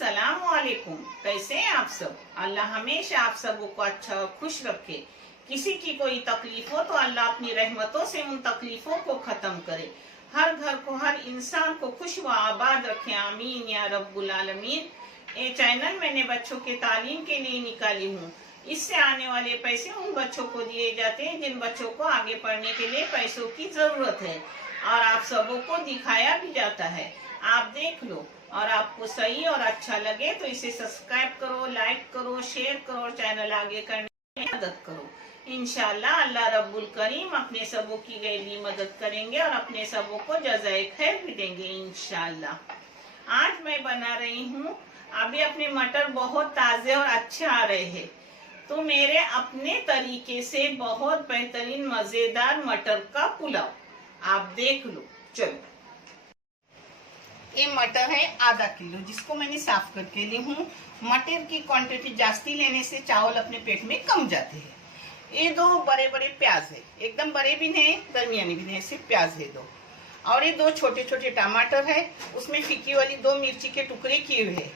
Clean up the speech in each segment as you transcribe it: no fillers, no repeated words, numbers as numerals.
अस्सलाम वालेकुम। कैसे हैं आप सब? अल्लाह हमेशा आप सबको को अच्छा और खुश रखे। किसी की कोई तकलीफ हो तो अल्लाह अपनी रहमतों से उन तकलीफों को खत्म करे। हर घर को, हर इंसान को खुश व आबाद रखे। आमीन या रब्बुल आलमीन। ये चैनल मैंने बच्चों के तालीम के लिए निकाली हूँ। इससे आने वाले पैसे उन बच्चों को दिए जाते हैं जिन बच्चों को आगे पढ़ने के लिए पैसों की जरूरत है, और आप सबों को दिखाया भी जाता है। आप देख लो, और आपको सही और अच्छा लगे तो इसे सब्सक्राइब करो, लाइक करो, शेयर करो और चैनल आगे करने में मदद करो। इंशाअल्लाह अल्लाह रब्बुल करीम अपने सबों की गैली मदद करेंगे और अपने सबों को जज़ाए खैर भी देंगे इंशाअल्लाह। आज मैं बना रही हूँ, अभी अपने मटर बहुत ताज़े और अच्छे आ रहे हैं, तो मेरे अपने तरीके से बहुत बेहतरीन मज़ेदार मटर का पुलाव आप देख लो। चलो, ये मटर है आधा किलो, जिसको मैंने साफ करके ली हूँ। मटर की क्वांटिटी जास्ती लेने से चावल अपने पेट में कम जाते हैं। ये दो बड़े बड़े प्याज है, एकदम बड़े भी नहीं दरमियानी भी नहीं, सिर्फ प्याज है दो। और ये दो छोटे छोटे टमाटर है, उसमें फीकी वाली दो मिर्ची के टुकड़े किए हुए हैं।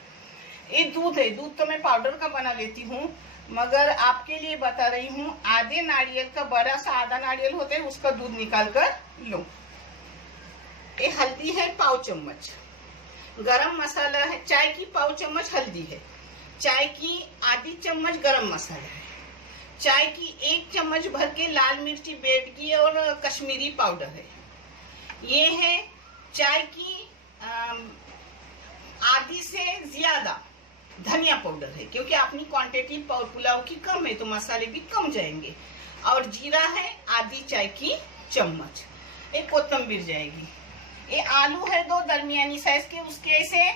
ये दूध है, दूध तो मैं पाउडर का बना लेती हूँ, मगर आपके लिए बता रही हूँ आधे नारियल का, बड़ा सा आधा नारियल होता है, उसका दूध निकाल कर लो। ये हल्दी है पाव चम्मच, गरम मसाला है, चाय की पाव चम्मच हल्दी है, चाय की आधी चम्मच गरम मसाला है, चाय की 1 चम्मच भर के लाल मिर्ची बेट की और कश्मीरी पाउडर है। ये है चाय की आधी से ज्यादा धनिया पाउडर है, क्योंकि अपनी क्वांटिटी पुलाव की कम है तो मसाले भी कम जाएंगे। और जीरा है आधी चाय की चम्मच। एक कोतंबीर जाएगी। ये आलू है दो दरमियानी साइज के, उसके ऐसे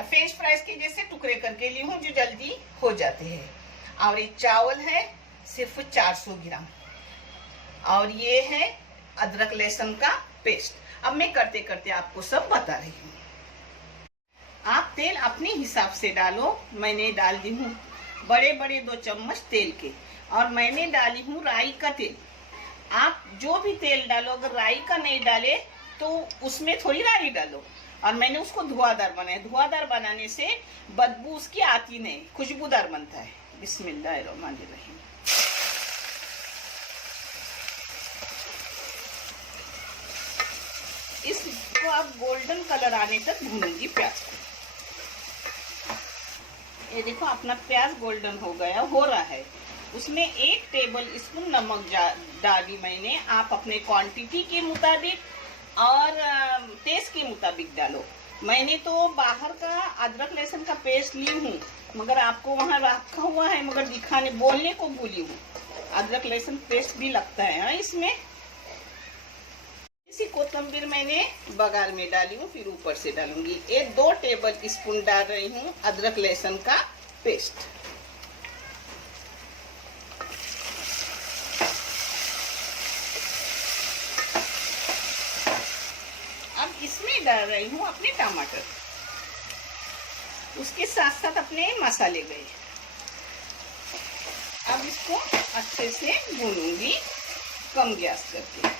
फ्रेंच फ्राइज के जैसे टुकड़े करके ली हूँ जो जल्दी हो जाते हैं। और ये चावल है सिर्फ 400 ग्राम। और ये है अदरक लहसुन का पेस्ट। अब मैं करते करते आपको सब बता रही हूँ। आप तेल अपने हिसाब से डालो। मैंने डाल दी हूँ बड़े बड़े 2 चम्मच तेल के, और मैंने डाली हूँ राई का तेल। आप जो भी तेल डालो, अगर राई का नहीं डाले तो उसमें थोड़ी राई डालो। और मैंने उसको धुआंधार बनाया। धुआंधार बनाने से बदबू उसकी आती नहीं, खुशबूदार बनता है। बिस्मिल्लाहिर्रहमानिर्रहीम। इसको आप गोल्डन कलर आने तक भूनूंगी प्याज को। ये देखो अपना प्याज गोल्डन हो गया, हो रहा है। उसमें 1 टेबल स्पून नमक डाली मैंने। आप अपने क्वांटिटी के मुताबिक और टेस्ट के मुताबिक डालो। मैंने तो बाहर का अदरक लहसुन का पेस्ट ली हूँ, मगर आपको वहाँ रखा हुआ है, मगर दिखाने बोलने को भूली हूँ। अदरक लहसुन पेस्ट भी लगता है इसमें। इसी कोतंबीर मैंने बघार में डाली हूँ, फिर ऊपर से डालूंगी। ये 2 टेबल स्पून डाल रही हूँ अदरक लहसुन का पेस्ट। अब इसमें डाल रही हूँ अपने टमाटर, उसके साथ साथ अपने मसाले गए। अब इसको अच्छे से भूनूंगी कम गैस करके।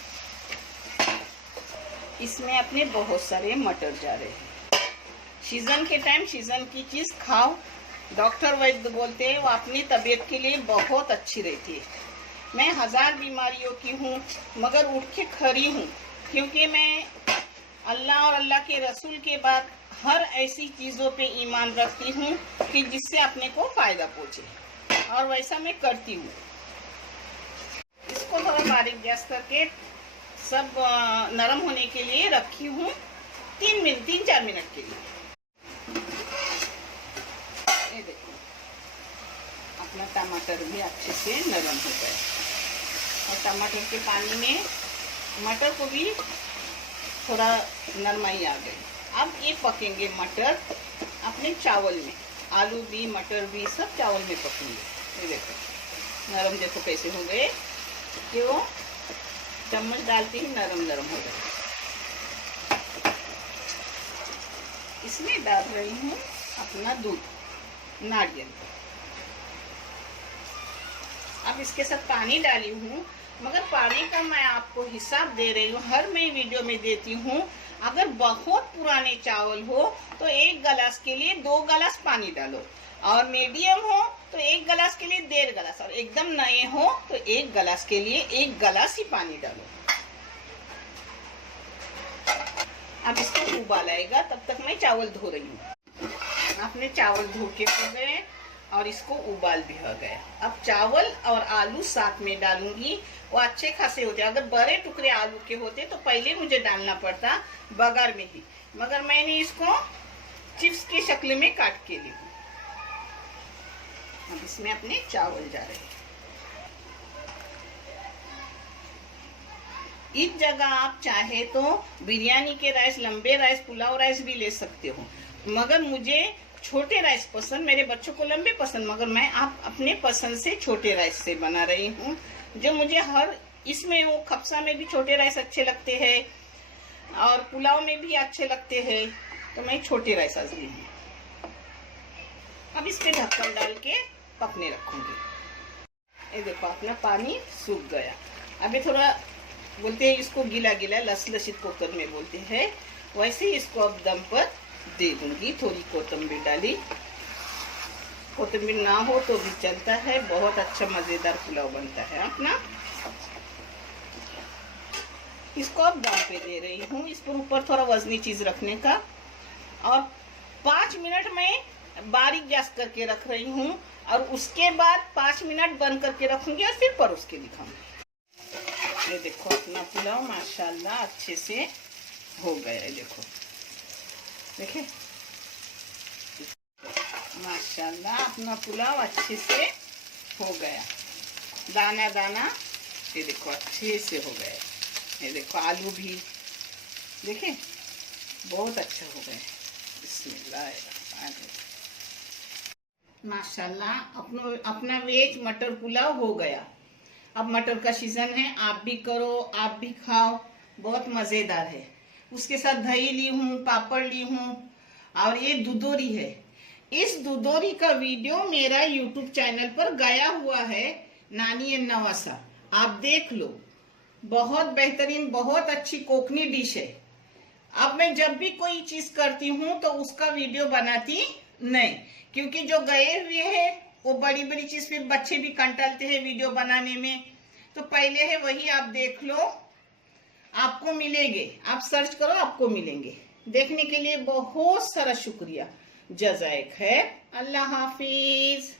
इसमें अपने बहुत सारे मटर जा रहे हैं। सीजन के टाइम सीजन की चीज खाओ। डॉक्टर वैद्य बोलते हैं वो अपनी तबीयत के लिए बहुत अच्छी रहती है। मैं 1000 बीमारियों की हूँ, मगर उठ के खड़ी हूँ, क्योंकि मैं अल्लाह और अल्लाह के रसूल के बाद हर ऐसी चीज़ों पे ईमान रखती हूँ कि जिससे अपने को फायदा पहुँचे, और वैसा मैं करती हूँ। इसको थोड़ा बारीक गैस करके सब नरम होने के लिए रखी हूँ 3-4 मिनट के लिए। ये देखो अपना टमाटर भी अच्छे से नरम हो गया, और टमाटर के पानी में मटर को भी थोड़ा नरमाई आ गई। अब ये पकेंगे मटर अपने चावल में। आलू भी मटर भी सब चावल में पकेंगे। ये देखो नरम, देखो कैसे हो गए, क्यों चम्मच डालते ही नरम नरम हो गए। इसमें डाल रही हूँ अपना दूध, नारियल। अब इसके साथ पानी डाली हूँ, मगर पानी का मैं आपको हिसाब दे रही हूँ, हर मैं वीडियो में देती हूँ। अगर बहुत पुराने चावल हो तो 1 गिलास के लिए 2 गिलास पानी डालो, और मीडियम हो तो 1 गिलास के लिए 1.5 गिलास, और एकदम नए हो तो 1 गिलास के लिए 1 गिलास ही पानी डालो। अब इसको उबाल आएगा, तब तक मैं चावल धो रही हूँ। आपने चावल धो के हो गए और इसको उबाल भी हो गया। अब चावल और आलू साथ में डालूंगी, वो अच्छे खासे होते। अगर बड़े टुकड़े आलू के होते तो पहले मुझे डालना पड़ता बगैर में ही, मगर मैंने इसको चिप्स के शक्ल में काट के ली। अब इसमें अपने चावल जा रहे हैं। इस जगह आप चाहे तो बिरयानी के राइस, लंबे राइस, पुलाव राइस भी ले सकते हो, मगर मुझे छोटे राइस पसंद, मेरे बच्चों को लंबे पसंद, मगर मैं आप अपने पसंद से छोटे राइस से बना रही हूँ। जो मुझे हर इसमें, वो खप्सा में भी छोटे राइस अच्छे लगते हैं और पुलाव में भी अच्छे लगते हैं, तो मैं छोटे राइस आज ली हूँ। अब इस पे ढक्कन डाल के पकने रखूंगी। ये देखो अपना पानी सूख गया। अभी थोड़ा बोलते हैं इसको गीला गीला, लसलसित कुकर में बोलते हैं, वैसे ही इसको अब दम पर दे दूंगी। थोड़ी कोतंबीर डाली, कोतंबीर ना हो तो भी चलता है, बहुत अच्छा मजेदार पुलाव बनता है अपना। इसको अब दम पे दे रही हूँ, इस पर ऊपर थोड़ा वजनी चीज रखने का, और 5 मिनट में बारीक गैस करके रख रही हूँ, और उसके बाद 5 मिनट बंद करके रखूंगी और फिर परोस के दिखाऊंगी। ये देखो अपना पुलाव माशाल्लाह अच्छे से हो गया है। देखो देखिए माशाल्लाह अपना पुलाव अच्छे से हो गया, दाना दाना। ये देखो अच्छे से हो गया। ये देखो आलू भी देखिए बहुत अच्छा हो गया। बिस्मिल्लाह माशाल्लाह अपना वेज मटर पुलाव हो गया। अब मटर का सीजन है, आप भी करो, आप भी खाओ, बहुत मजेदार है। उसके साथ दही ली हूँ, पापड़ ली हूँ, और ये दुदोरी है। इस दुदोरी का वीडियो मेरा यूट्यूब चैनल पर गया हुआ है, नानी एंड नवासा, आप देख लो। बहुत बेहतरीन, बहुत अच्छी कोकनी डिश है। अब मैं जब भी कोई चीज करती हूँ तो उसका वीडियो बनाती नहीं, क्योंकि जो गए हुए हैं वो बड़ी बड़ी चीज फिर बच्चे भी कंटालते हैं वीडियो बनाने में। तो पहले है वही आप देख लो, आपको मिलेंगे, आप सर्च करो आपको मिलेंगे। देखने के लिए बहुत सारा शुक्रिया, जज़ाए खैर, अल्लाह हाफिज।